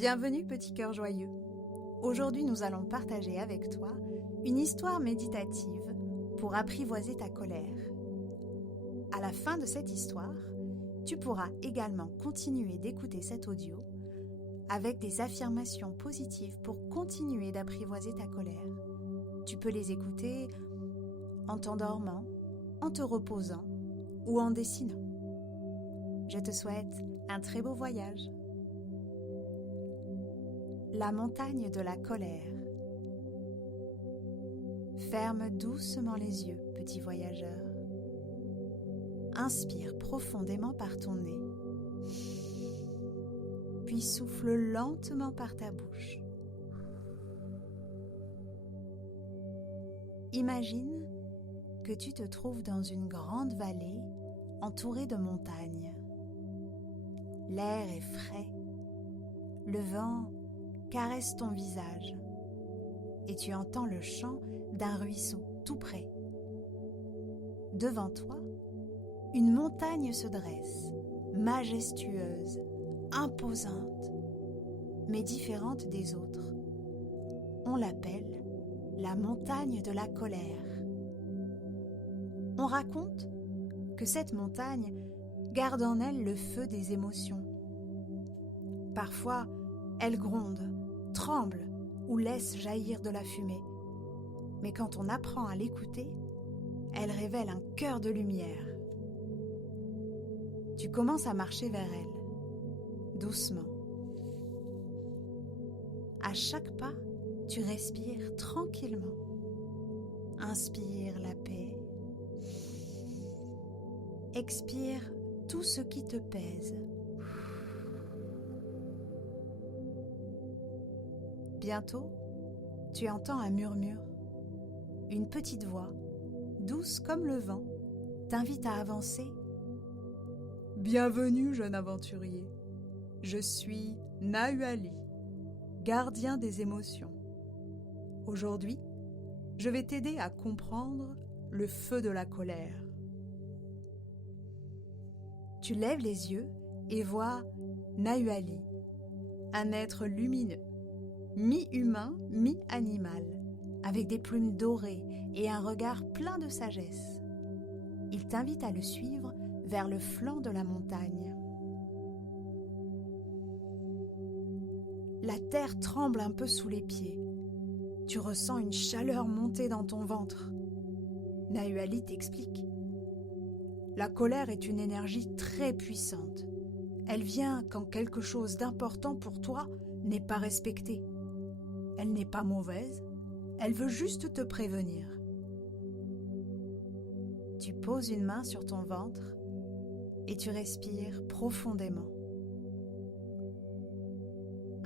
Bienvenue petit cœur joyeux. Aujourd'hui nous allons partager avec toi une histoire méditative pour apprivoiser ta colère. À la fin de cette histoire, tu pourras également continuer d'écouter cet audio avec des affirmations positives pour continuer d'apprivoiser ta colère. Tu peux les écouter en t'endormant, en te reposant ou en dessinant. Je te souhaite un très beau voyage. La montagne de la colère. Ferme doucement les yeux, petit voyageur. Inspire profondément par ton nez, puis souffle lentement par ta bouche. Imagine que tu te trouves dans une grande vallée entourée de montagnes. L'air est frais, le vent caresse ton visage et tu entends le chant d'un ruisseau tout près. Devant toi, une montagne se dresse, majestueuse, imposante, mais différente des autres. On l'appelle la montagne de la colère. On raconte que cette montagne garde en elle le feu des émotions. Parfois, elle gronde, tremble ou laisse jaillir de la fumée. Mais quand on apprend à l'écouter, elle révèle un cœur de lumière. Tu commences à marcher vers elle, doucement. À chaque pas, tu respires tranquillement. Inspire la paix. Expire tout ce qui te pèse. Bientôt, tu entends un murmure. Une petite voix, douce comme le vent, t'invite à avancer. Bienvenue, jeune aventurier. Je suis Nahuali, gardien des émotions. Aujourd'hui, je vais t'aider à comprendre le feu de la colère. Tu lèves les yeux et vois Nahuali, un être lumineux, mi-humain, mi-animal, avec des plumes dorées et un regard plein de sagesse. Il t'invite à le suivre vers le flanc de la montagne. La terre tremble un peu sous les pieds. Tu ressens une chaleur monter dans ton ventre. Nahuali t'explique. La colère est une énergie très puissante. Elle vient quand quelque chose d'important pour toi n'est pas respecté. Elle n'est pas mauvaise, elle veut juste te prévenir. Tu poses une main sur ton ventre et tu respires profondément.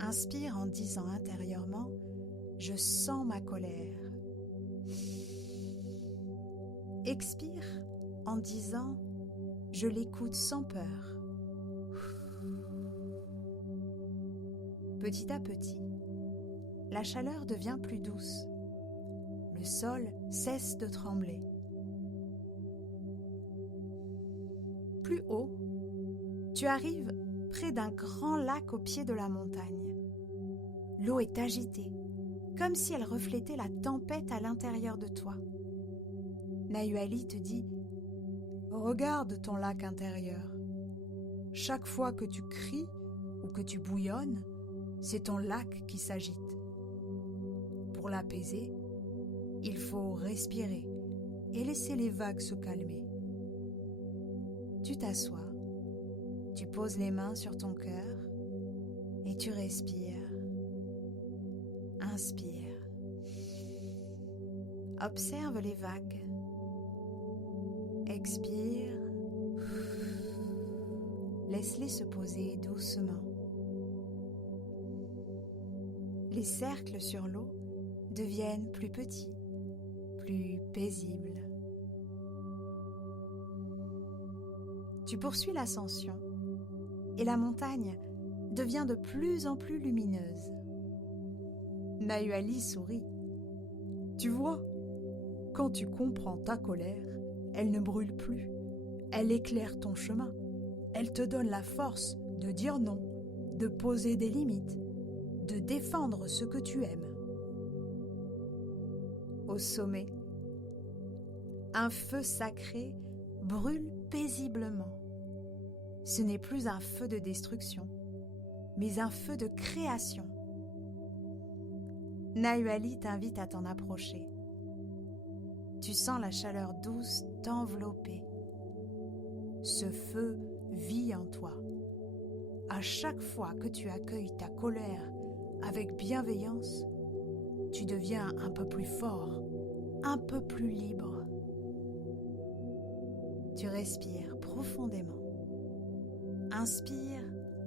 Inspire en disant intérieurement « Je sens ma colère ». Expire en disant « Je l'écoute sans peur ». Petit à petit, la chaleur devient plus douce. Le sol cesse de trembler. Plus haut, tu arrives près d'un grand lac au pied de la montagne. L'eau est agitée, comme si elle reflétait la tempête à l'intérieur de toi. Nahuali te dit « Regarde ton lac intérieur. Chaque fois que tu cries ou que tu bouillonnes, c'est ton lac qui s'agite. Pour l'apaiser, il faut respirer et laisser les vagues se calmer. » Tu t'assois, tu poses les mains sur ton cœur et tu respires. Inspire. Observe les vagues. Expire. Laisse-les se poser doucement. Les cercles sur l'eau deviennent plus petits, plus paisibles. Tu poursuis l'ascension et la montagne devient de plus en plus lumineuse. Nahuali sourit. Tu vois, quand tu comprends ta colère, elle ne brûle plus, elle éclaire ton chemin, elle te donne la force de dire non, de poser des limites, de défendre ce que tu aimes. Au sommet, un feu sacré brûle paisiblement. Ce n'est plus un feu de destruction, mais un feu de création. Nayuali t'invite à t'en approcher. Tu sens la chaleur douce t'envelopper. Ce feu vit en toi. À chaque fois que tu accueilles ta colère avec bienveillance, tu deviens un peu plus fort, un peu plus libre. Tu respires profondément. Inspire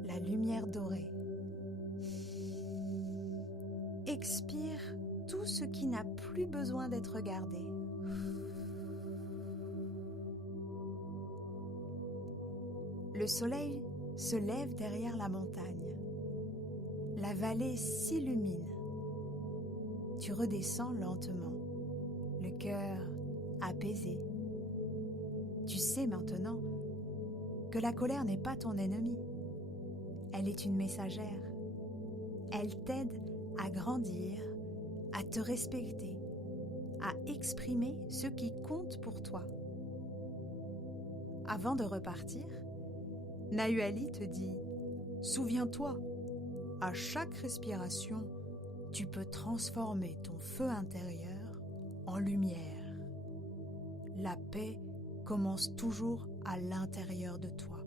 la lumière dorée. Expire tout ce qui n'a plus besoin d'être gardé. Le soleil se lève derrière la montagne. La vallée s'illumine. Tu redescends lentement, le cœur apaisé. Tu sais maintenant que la colère n'est pas ton ennemi. Elle est une messagère. Elle t'aide à grandir, à te respecter, à exprimer ce qui compte pour toi. Avant de repartir, Nayuali te dit « Souviens-toi, à chaque respiration, tu peux transformer ton feu intérieur en lumière. La paix commence toujours à l'intérieur de toi. »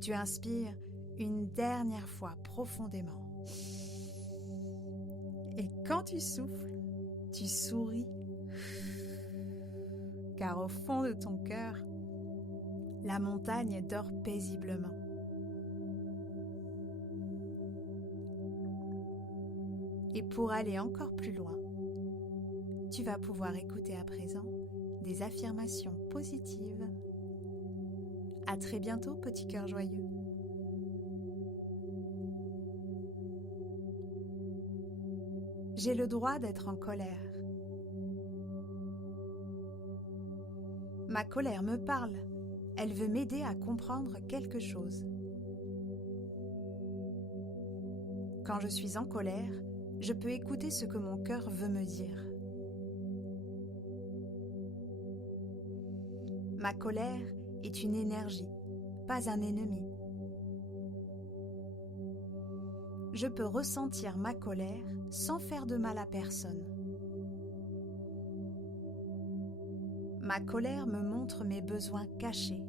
Tu inspires une dernière fois profondément. Et quand tu souffles, tu souris. Car au fond de ton cœur, la montagne dort paisiblement. Et pour aller encore plus loin, tu vas pouvoir écouter à présent des affirmations positives. À très bientôt, petit cœur joyeux. J'ai le droit d'être en colère. Ma colère me parle. Elle veut m'aider à comprendre quelque chose. Quand je suis en colère, je peux écouter ce que mon cœur veut me dire. Ma colère est une énergie, pas un ennemi. Je peux ressentir ma colère sans faire de mal à personne. Ma colère me montre mes besoins cachés.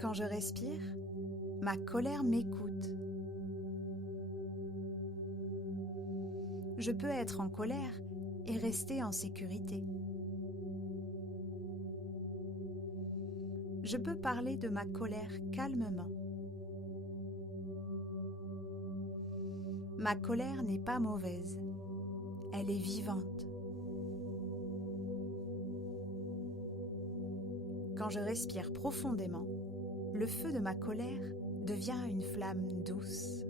Quand je respire, ma colère m'écoute. Je peux être en colère et rester en sécurité. Je peux parler de ma colère calmement. Ma colère n'est pas mauvaise, elle est vivante. Quand je respire profondément, le feu de ma colère devient une flamme douce.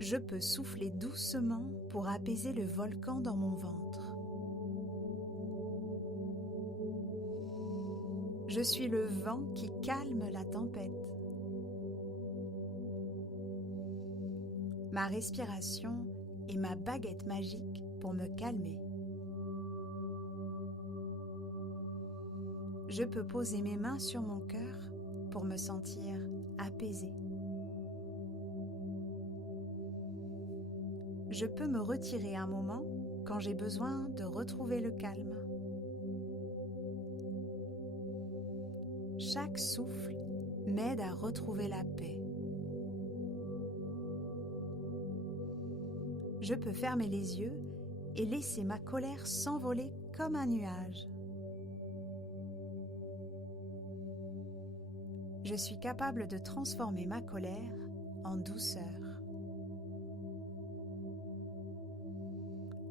Je peux souffler doucement pour apaiser le volcan dans mon ventre. Je suis le vent qui calme la tempête. Ma respiration est ma baguette magique pour me calmer. Je peux poser mes mains sur mon cœur pour me sentir apaisée. Je peux me retirer un moment quand j'ai besoin de retrouver le calme. Chaque souffle m'aide à retrouver la paix. Je peux fermer les yeux et laisser ma colère s'envoler comme un nuage. Je suis capable de transformer ma colère en douceur.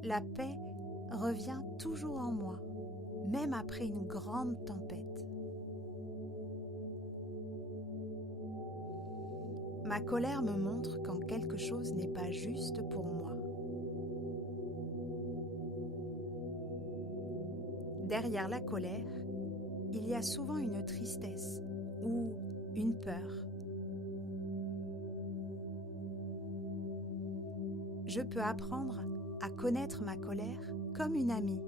La paix revient toujours en moi, même après une grande tempête. Ma colère me montre quand quelque chose n'est pas juste pour moi. Derrière la colère, il y a souvent une tristesse ou une peur. Je peux apprendre à connaître ma colère comme une amie.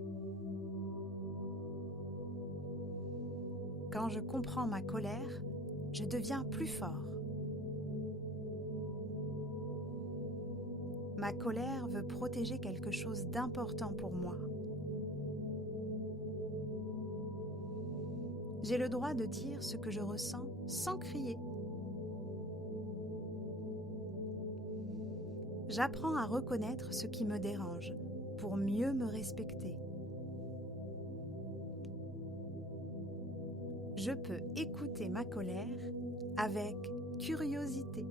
Quand je comprends ma colère, je deviens plus fort. Ma colère veut protéger quelque chose d'important pour moi. J'ai le droit de dire ce que je ressens sans crier. J'apprends à reconnaître ce qui me dérange pour mieux me respecter. Je peux écouter ma colère avec curiosité.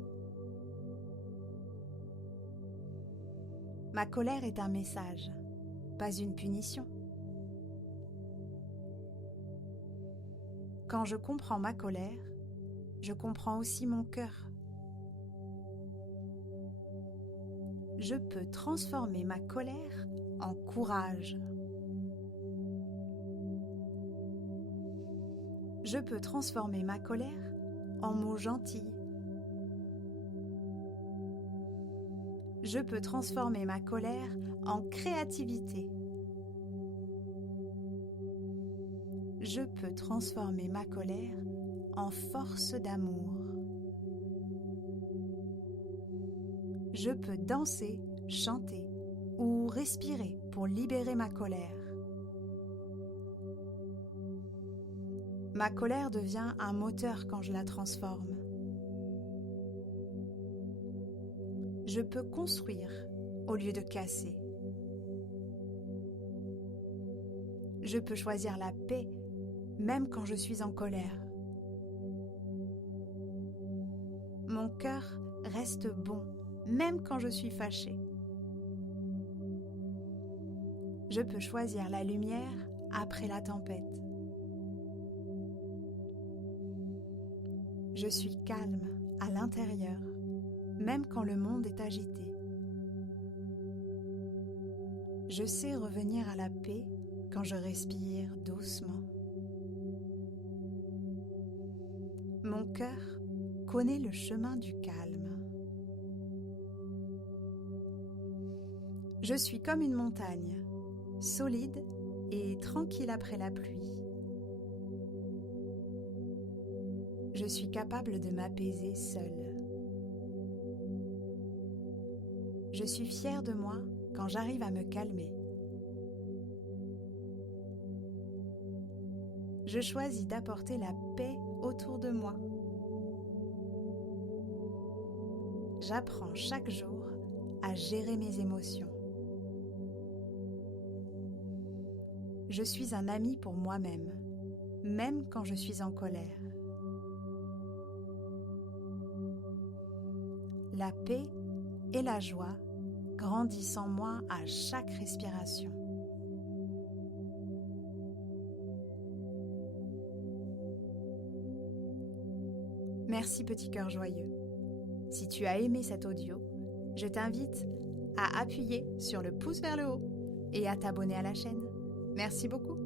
Ma colère est un message, pas une punition. Quand je comprends ma colère, je comprends aussi mon cœur. Je peux transformer ma colère en courage. Je peux transformer ma colère en mots gentils. Je peux transformer ma colère en créativité. Je peux transformer ma colère en force d'amour. Je peux danser, chanter ou respirer pour libérer ma colère. Ma colère devient un moteur quand je la transforme. Je peux construire au lieu de casser. Je peux choisir la paix même quand je suis en colère. Mon cœur reste bon même quand je suis fâchée. Je peux choisir la lumière après la tempête. Je suis calme à l'intérieur, même quand le monde est agité. Je sais revenir à la paix quand je respire doucement. Mon cœur connaît le chemin du calme. Je suis comme une montagne, solide et tranquille après la pluie. Je suis capable de m'apaiser seule. Je suis fière de moi quand j'arrive à me calmer. Je choisis d'apporter la paix autour de moi. J'apprends chaque jour à gérer mes émotions. Je suis un ami pour moi-même, même quand je suis en colère. La paix et la joie grandissent en moi à chaque respiration. Merci petit cœur joyeux. Si tu as aimé cet audio, je t'invite à appuyer sur le pouce vers le haut et à t'abonner à la chaîne. Merci beaucoup.